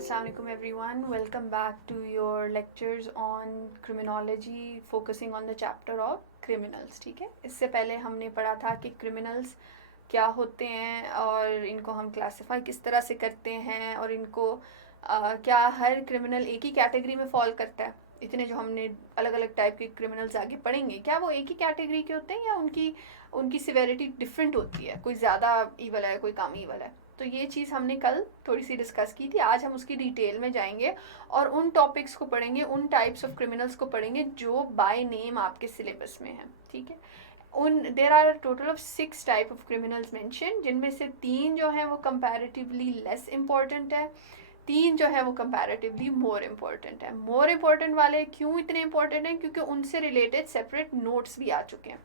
Assalamualaikum everyone. Welcome back to your lectures on criminology focusing on the chapter of criminals. ठीक है, इससे पहले हमने पढ़ा था कि criminals क्या होते हैं और इनको हम क्लासिफाई किस तरह से करते हैं और इनको क्या हर क्रिमिनल एक ही कैटेगरी में फॉल करता है। इतने जो हमने अलग अलग टाइप के क्रिमिनल्स आगे पढ़ेंगे, क्या वो एक ही कैटेगरी के होते हैं या उनकी उनकी सिवेरिटी डिफरेंट होती है, कोई ज़्यादा ईवल है कोई कम ईवल है। तो ये चीज़ हमने कल थोड़ी सी डिस्कस की थी। आज हम उसकी डिटेल में जाएंगे और उन टॉपिक्स को पढ़ेंगे, उन टाइप्स ऑफ क्रिमिनल्स को पढ़ेंगे जो बाय नेम आपके सिलेबस में हैं। ठीक है, उन there are total of 6 type of criminals mention, जिनमें से 3 जो हैं वो कंपैरेटिवली लेस इम्पॉर्टेंट है, 3 जो है वो कंपैरेटिवली मोर इम्पॉर्टेंट है। मोर इम्पॉर्टेंट वाले क्यों इतने इम्पॉर्टेंट हैं? क्योंकि उनसे रिलेटेड सेपरेट नोट्स भी आ चुके हैं।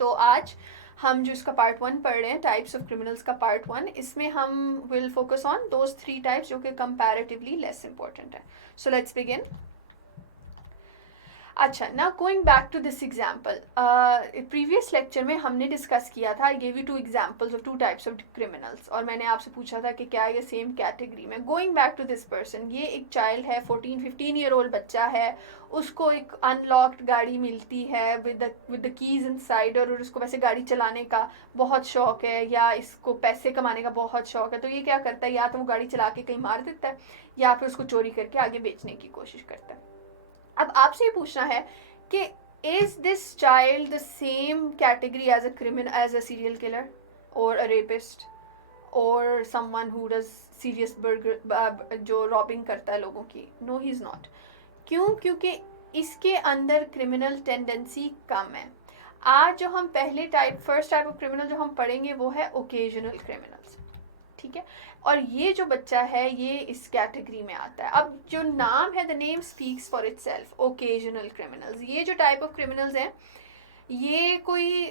तो आज हम जो इसका पार्ट 1 पढ़ रहे हैं, टाइप्स ऑफ क्रिमिनल्स का पार्ट 1, इसमें हम will focus on those 3 types जो कि कंपैरेटिवली लेस इंपॉर्टेंट है। So let's begin. अच्छा, ना going back to this example, previous lecture में हमने डिस्कस किया था, I give you 2 examples of 2 types of criminals, और मैंने आपसे पूछा था कि क्या ये सेम कैटेगरी में। Going back to this person, ये एक चाइल्ड है, 14-15 ईयर ओल्ड बच्चा है, उसको एक अनलॉक्ड गाड़ी मिलती है विद द कीज इनसाइड, और उसको वैसे गाड़ी चलाने का बहुत शौक है या इसको पैसे कमाने का बहुत शौक है। तो ये क्या करता है, या तो वो गाड़ी चला के कहीं मार देता है या फिर उसको चोरी करके आगे बेचने की कोशिश करता है। अब आपसे ये पूछना है कि is this child the same category as a criminal, as a serial killer और अ रेपिस्ट और someone who does serious burglar, जो रॉबिंग करता है लोगों की? No, he is not. क्यों? क्योंकि इसके अंदर क्रिमिनल टेंडेंसी कम है। आज जो हम पहले फर्स्ट टाइप ऑफ क्रिमिनल जो हम पढ़ेंगे वो है ओकेजनल क्रिमिनल्स। ठीक है, और ये जो बच्चा है ये इस कैटेगरी में आता है। अब जो नाम है, the name speaks for itself, occasional criminals. ये जो टाइप ऑफ क्रिमिनल्स हैं, ये कोई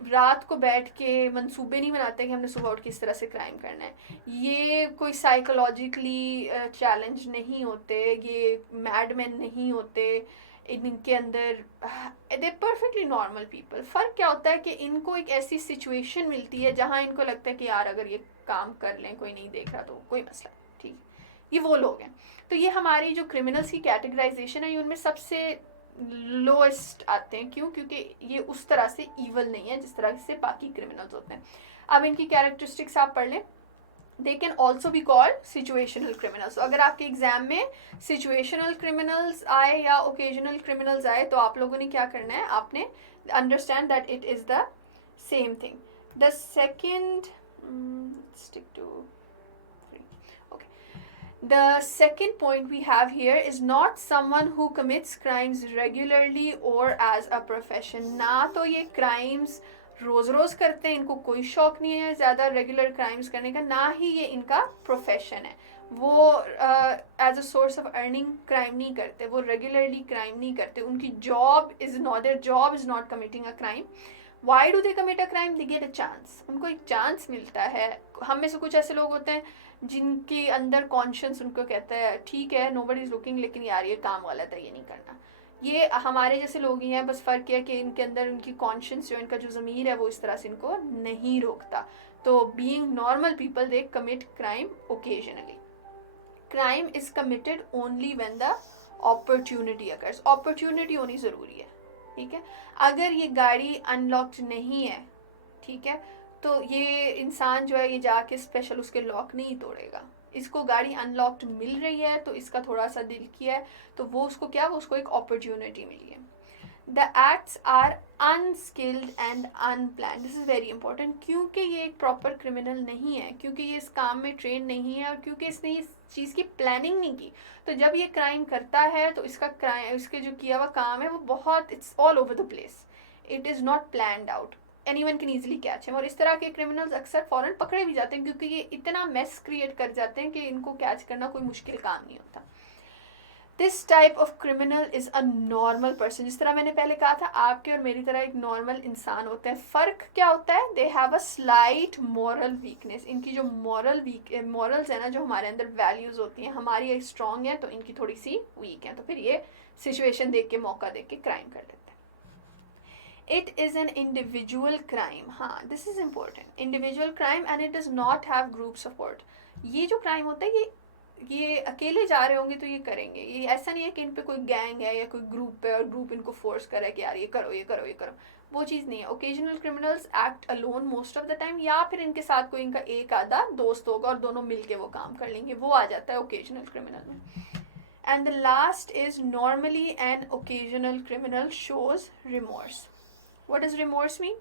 रात को बैठ के मंसूबे नहीं बनाते कि हमने सुबह उठ के इस तरह से क्राइम करना है। ये कोई साइकोलॉजिकली चैलेंज नहीं होते, ये मैडमैन नहीं होते, इनके अंदर दे परफेक्टली नॉर्मल पीपल। फ़र्क क्या होता है कि इनको एक ऐसी सिचुएशन मिलती है जहाँ इनको लगता है कि यार अगर ये काम कर लें, कोई नहीं देख रहा तो कोई मसला, ठीक, ये वो लोग हैं। तो ये हमारी जो क्रिमिनल्स की कैटेगराइजेशन है, ये उनमें सबसे लोएस्ट आते हैं। क्यों? क्योंकि ये उस तरह से ईवल नहीं है जिस तरह से बाकी क्रिमिनल्स होते हैं। अब इनकी कैरेक्टरिस्टिक्स आप पढ़ लें। They can also be called situational criminals. तो अगर आपके एग्जाम में सिचुएशनल क्रिमिनल्स आए या ओकेजनल क्रिमिनल्स आए तो आप लोगों ने क्या करना है, आपने understand that it is the same thing. The second, stick to 3. Okay. The second point we have here is not someone who commits crimes regularly or as a profession. ना तो ये crimes रोज़ रोज़ करते हैं, इनको कोई शौक नहीं है ज़्यादा रेगुलर क्राइम्स करने का, ना ही ये इनका प्रोफेशन है। वो as a source of earning crime नहीं करते, वो रेगुलरली क्राइम नहीं करते, उनकी job is not, their job is not committing a crime. Why do they commit a crime? They get a chance, उनको एक चांस मिलता है। हम में से कुछ ऐसे लोग होते हैं जिनके अंदर कॉन्शियस उनको कहता है ठीक है नोबडी इज लुकिंग, लेकिन यार ये काम गलत है, ये नहीं करना। ये हमारे जैसे लोग ही हैं, बस फ़र्क है कि इनके अंदर उनकी कॉन्शियस, जो इनका जो ज़मीर है, वो इस तरह से इनको नहीं रोकता। तो being normal people they commit crime occasionally. Crime is committed only when the opportunity occurs. Opportunity होनी ज़रूरी है, ठीक है। अगर ये गाड़ी अनलॉक्ड नहीं है, ठीक है, तो ये इंसान जो है ये जाके स्पेशल उसके लॉक नहीं तोड़ेगा। इसको गाड़ी अनलॉक्ड मिल रही है तो इसका थोड़ा सा दिल किया है, तो वो उसको क्या, वो उसको एक अपॉर्चुनिटी मिली है। The acts are unskilled and unplanned. This is very important, क्योंकि ये एक प्रॉपर क्रिमिनल नहीं है, क्योंकि ये इस काम में ट्रेन नहीं है और क्योंकि इसने इस चीज़ की प्लानिंग नहीं की। तो जब ये क्राइम करता है तो इसका क्राइम, इसके जो किया हुआ काम है वो बहुत, it's all over the place, it is not planned out, anyone can easily catch him. और इस तरह के क्रिमिनल्स अक्सर फॉरन पकड़े भी जाते हैं क्योंकि ये इतना मेस क्रिएट कर जाते हैं कि इनको कैच करना कोई मुश्किल काम नहीं होता। This type of criminal is a normal person. जिस तरह मैंने पहले कहा था, आपके और मेरी तरह एक नॉर्मल इंसान होते हैं। फ़र्क क्या होता है? They have a slight moral weakness. इनकी जो मॉरल्स है ना, जो हमारे अंदर वैल्यूज़ होती हैं, हमारी स्ट्रॉन्ग है तो इनकी थोड़ी सी वीक है, तो फिर ये सिचुएशन देख के, मौका देख के क्राइम कर देते हैं। It is an individual crime. हाँ, this is important, individual crime and it does not have group support. ये जो क्राइम होता है ये ये अकेले जा रहे होंगे तो ये करेंगे, ये ऐसा नहीं है कि इन पे कोई गैंग है या कोई ग्रुप है और ग्रुप इनको फोर्स कर रहा है कि यार ये करो ये करो ये करो, वो चीज़ नहीं है। Occasional criminals act alone most of the time, या फिर इनके साथ कोई इनका एक आधा दोस्त होगा और दोनों मिलके वो काम कर लेंगे, वो आ जाता है ओकेजनल क्रिमिनल में। And the last is normally an occasional criminal shows remorse. What does remorse mean?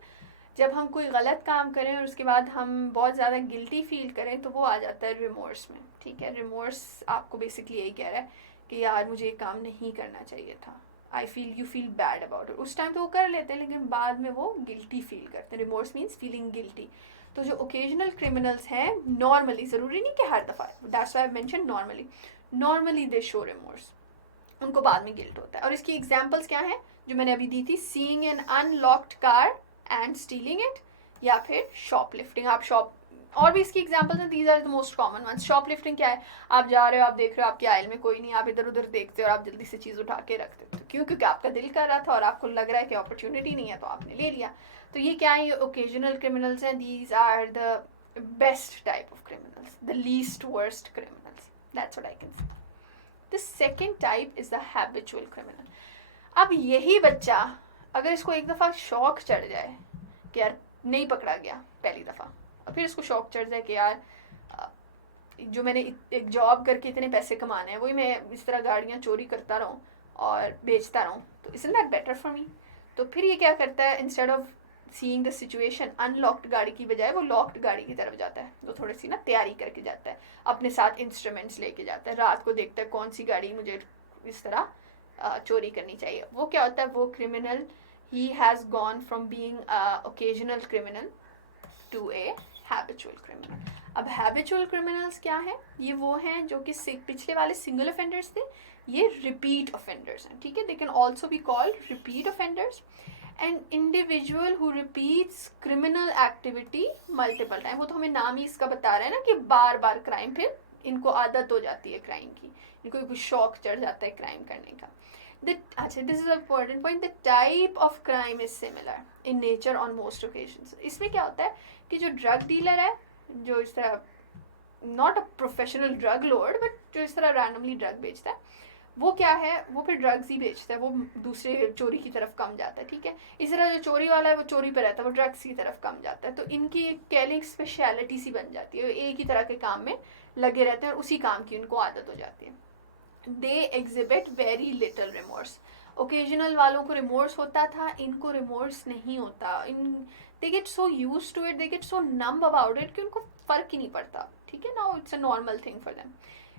जब हम कोई गलत काम करें और उसके बाद हम बहुत ज़्यादा गिल्टी फील करें तो वो आ जाता है रिमोर्स में, ठीक है। रिमोर्स आपको बेसिकली यही कह रहा है कि यार मुझे ये काम नहीं करना चाहिए था, I feel, you feel bad about it. उस टाइम तो वो कर लेते हैं लेकिन बाद में वो गिल्टी फील करते हैं। Remorse means feeling guilty. तो जो ओकेजनल क्रिमिनल्स हैं नॉर्मली, ज़रूरी नहीं कि हर दफ़ा, that's why I mention normally they show remorse, उनको बाद में गिल्ट होता है। और इसकी एग्जाम्पल्स क्या हैं जो मैंने अभी दी थी? Seeing an unlocked car and stealing it, या फिर शॉपलिफ्टिंग। आप शॉप, और भी इसकी एग्जांपल्स हैं, these are the most common ones. Shoplifting क्या है? आप जा रहे हो, आप देख रहे हो आपके आयल में कोई नहीं, आप इधर उधर देखते हो और आप जल्दी से चीज़ उठा के रख देते हो, क्यों? क्योंकि आपका दिल कर रहा था और आपको लग रहा है कि अपॉर्चुनिटी नहीं है तो आपने ले लिया। तो ये क्या है? ये ओकेजनल क्रिमिनल्स हैं। These are the best type of criminals, the least worst criminals, that's what I can say. The second type is the habitual criminal. अब यही बच्चा अगर इसको एक दफ़ा शौक चढ़ जाए कि यार नहीं पकड़ा गया पहली दफ़ा, और फिर इसको शौक चढ़ जाए कि यार जो मैंने एक जॉब करके इतने पैसे कमाने हैं वही मैं इस तरह गाड़ियाँ चोरी करता रहूँ और बेचता रहूँ, तो इसन't दैट बेटर फॉर मी? तो फिर ये क्या करता है, instead of seeing the situation unlocked गाड़ी की बजाय वो लॉक्ड गाड़ी की तरफ जाता है। तो थोड़ी सी ना तैयारी करके जाता है, अपने साथ इंस्ट्रूमेंट्स लेके जाता है, रात को देखता है कौन सी गाड़ी मुझे इस तरह चोरी करनी चाहिए। वो क्या होता है? वो criminal, he has gone from being a occasional criminal to a habitual criminal. अब habitual criminals क्या है? ये वो हैं जो कि पिछले वाले single offenders थे, ये repeat offenders हैं, ठीक है। They can also be called repeat offenders. An individual who repeats criminal activity multiple time, वो तो हमें नाम ही इसका बता रहा है ना कि बार बार क्राइम, फिर इनको आदत हो जाती है क्राइम की, इनको कुछ शौक चढ़ जाता है क्राइम करने का। अच्छा, this is a important point, the type of crime is similar in nature on most occasions. इसमें क्या होता है कि जो ड्रग डीलर है, जो इस तरह not a professional drug Lord but जो इस तरह रैंडमली ड्रग बेचता है, वो क्या है, वो फिर ड्रग्स ही बेचता है, वो दूसरे चोरी की तरफ कम जाता है, ठीक है। इस तरह जो चोरी वाला है वो चोरी पे रहता है, वो ड्रग्स की तरफ कम जाता है। तो इनकी कैलिंग स्पेशलिटी सी बन जाती है, एक ही तरह के काम में लगे रहते हैं और उसी काम की उनको आदत हो जाती है। They exhibit very little remorse. Occasional वालों को रिमोर्स होता था, इनको रिमोर्स नहीं होता। इन they get so used to it, they get so numb about it कि उनको फर्क ही नहीं पड़ता, ठीक है। Now it's a normal thing for them.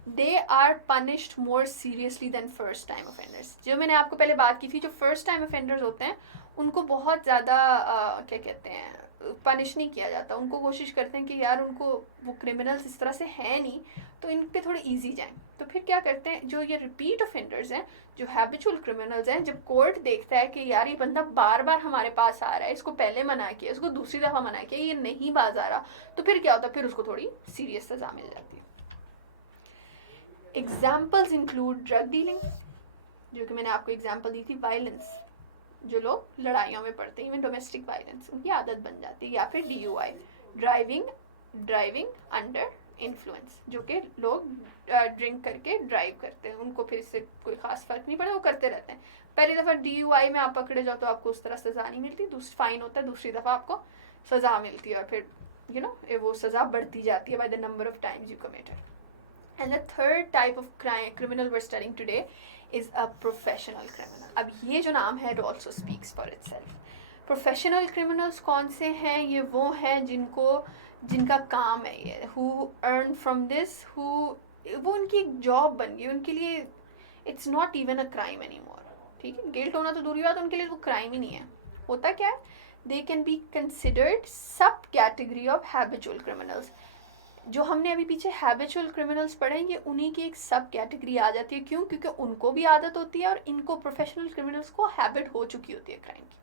They are punished more seriously than first time offenders. जो मैंने आपको पहले बात की थी, जो फर्स्ट टाइम ऑफेंडर्स होते हैं उनको बहुत ज़्यादा क्या कहते हैं, पनिश नहीं किया जाता। उनको कोशिश करते हैं कि यार उनको, वो क्रिमिनल्स इस तरह से है नहीं तो इन पे थोड़े ईजी जाएं। तो फिर क्या करते हैं, जो ये रिपीट ऑफेंडर्स हैं, जो हैबिचुअल क्रिमिनल्स हैं, जब कोर्ट देखता है कि यार ये बंदा बार बार हमारे पास आ रहा है, इसको पहले मना किया, इसको दूसरी दफ़ा मना किया, ये नहीं बाज आ रहा, तो फिर क्या होता है, फिर उसको थोड़ी सीरियस सज़ा मिल जाती है। एग्जाम्पल्स इंक्लूड ड्रग डीलिंग, जो कि मैंने आपको एग्जाम्पल दी थी, वायलेंस, जो लोग लड़ाइयों में पड़ते हैं, इवन डोमेस्टिक वायलेंस उनकी आदत बन जाती है, या फिर DUI, ड्राइविंग अंडर इन्फ्लुएंस, जो कि लोग ड्रिंक करके ड्राइव करते हैं, उनको फिर इससे कोई खास फर्क नहीं पड़ता, वो करते रहते हैं। पहली दफ़ा DUI में आप पकड़े जाओ तो आपको उस तरह सज़ा नहीं मिलती, फाइन होता है, दूसरी दफ़ा आपको सज़ा मिलती है, और फिर वो सज़ा बढ़ती जाती है by the number of times you committed. And the third type of criminal we're studying today is a professional criminal. अब ये जो नाम है, it also speaks for itself. Professional criminals कौन से हैं? ये वो हैं जिनका काम है ये, who earn from this, वो उनकी एक जॉब बन गई, उनके लिए it's not even a crime anymore, ठीक है। गिल्ट होना तो दूरी बात, उनके लिए वो क्राइम ही नहीं है। होता क्या है, they can be considered सब category of habitual criminals। जो हमने अभी पीछे हैबिचुअल क्रिमिनल्स पढ़े, ये उन्हीं की एक सब कैटेगरी आ जाती है। क्यों? क्योंकि उनको भी आदत होती है और इनको, प्रोफेशनल क्रिमिनल्स को हैबिट हो चुकी होती है क्राइम की।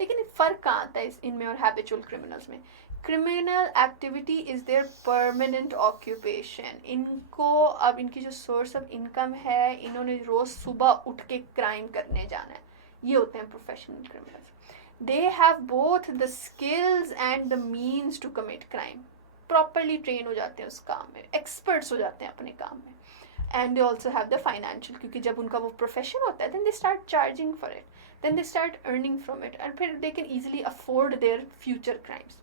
लेकिन फ़र्क कहाँ आता है इनमें और हैबिचुअल क्रिमिनल्स में? Criminal activity is there permanent occupation. इनको अब इनकी जो सोर्स ऑफ इनकम है, इन्होंने रोज़ सुबह उठ के क्राइम करने जाना है, ये होते हैं professional criminals. They have both the skills and the means to commit crime. Properly train हो जाते हैं उस काम में, एक्सपर्ट्स हो जाते हैं अपने काम में. And they also have the financial, क्योंकि जब उनका वो प्रोफेशन होता है then they start charging for it, then they start earning from it, and फिर they can easily afford their future crimes.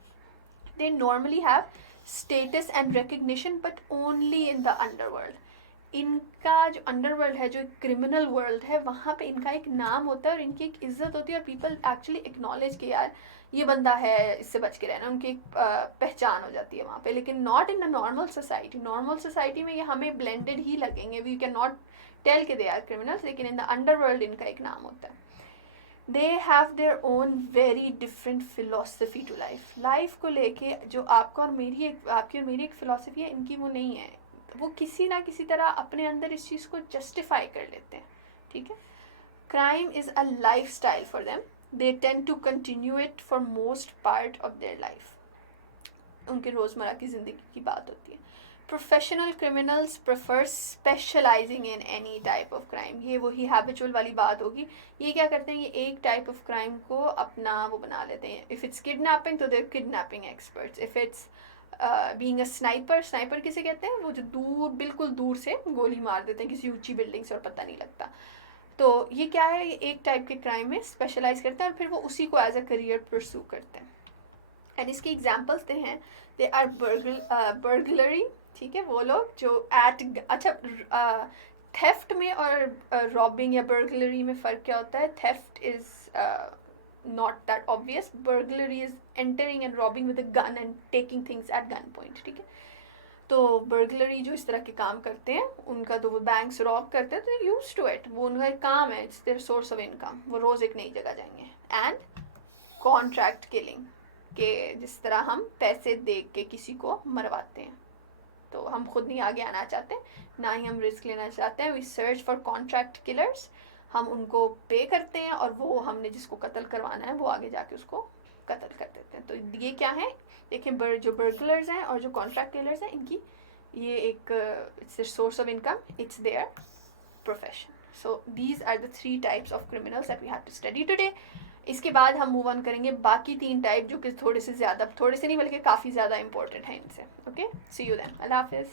They normally have status and recognition but only in the underworld. इनका जो underworld है, जो criminal world है, वहाँ पे इनका एक नाम होता है और इनकी एक इज्जत होती है, और पीपल एक्चुअली एक्नॉलेज कि यार ये बंदा है, इससे बच के रहना, उनकी एक पहचान हो जाती है वहाँ पे. लेकिन not in the normal society. Normal society में ये हमें ब्लेंडेड ही लगेंगे, वी कैन नॉट टेल के दे आर क्रिमिनल्स, लेकिन इन द अंडरवर्ल्ड इनका एक नाम होता है. They have their own very different philosophy to life. Life को लेके जो आपका और मेरी एक, आपकी और मेरी एक फिलोसफी है, इनकी वो नहीं है. वो किसी ना किसी तरह अपने अंदर इस चीज़ को जस्टिफाई कर लेते हैं. ठीक है. Crime is a lifestyle for them. They tend to continue it for most part of their life. उनके रोज़मर्रा की ज़िंदगी की बात होती है. Professional criminals prefer specialising in any type of crime. ये वही हैबिचुअल वाली बात होगी. ये क्या करते हैं, ये एक टाइप ऑफ क्राइम को अपना वो बना लेते हैं. इफ़ इट्स किडनैपिंग तो their kidnapping experts. If it's being a sniper, sniper किसे कहते हैं, वो जो दूर, बिल्कुल दूर से गोली मार देते हैं किसी ऊंची बिल्डिंग से और पता नहीं लगता. तो ये क्या है, ये एक टाइप के क्राइम में स्पेशलाइज करते हैं और फिर वो उसी को एज अ करियर परस्यू करते हैं. एंड इसके एग्जाम्पल्स दे हैं. They are burglary. ठीक है. वो लोग जो अच्छा थेफ्ट में और रॉबिंग या बर्गलरी में फ़र्क क्या होता है. Theft is not that obvious. Burglary is entering and robbing with a gun and taking things at gun point. ठीक है. तो burglary जो इस तरह के काम करते हैं, उनका तो वो बैंक्स रॉब करते हैं, तो यूज टू इट, वो उनका एक काम है, it's their source of income. वो रोज़ एक नई जगह जाएंगे. एंड कॉन्ट्रैक्ट किलिंग, के जिस तरह हम पैसे दे के किसी को मरवाते हैं, तो हम खुद नहीं आगे आना चाहते, ना ही हम रिस्क लेना चाहते हैं. We search for contract killers. हम उनको पे करते हैं और वो हमने जिसको कत्ल करवाना है वो आगे जाके उसको कत्ल कर देते हैं. तो ये क्या है, देखें, जो बर्गलर्स हैं और जो कॉन्ट्रैक्ट किलर्स हैं, इनकी ये एक it's their source of income, it's their profession. So these are the 3 types of criminals that we have to study today. इसके बाद हम मूव ऑन करेंगे बाकी 3 टाइप, जो कि थोड़े से नहीं बल्कि काफ़ी ज़्यादा इंपॉर्टेंट है इनसे. Okay, see you then. अल्लाह हाफिज़.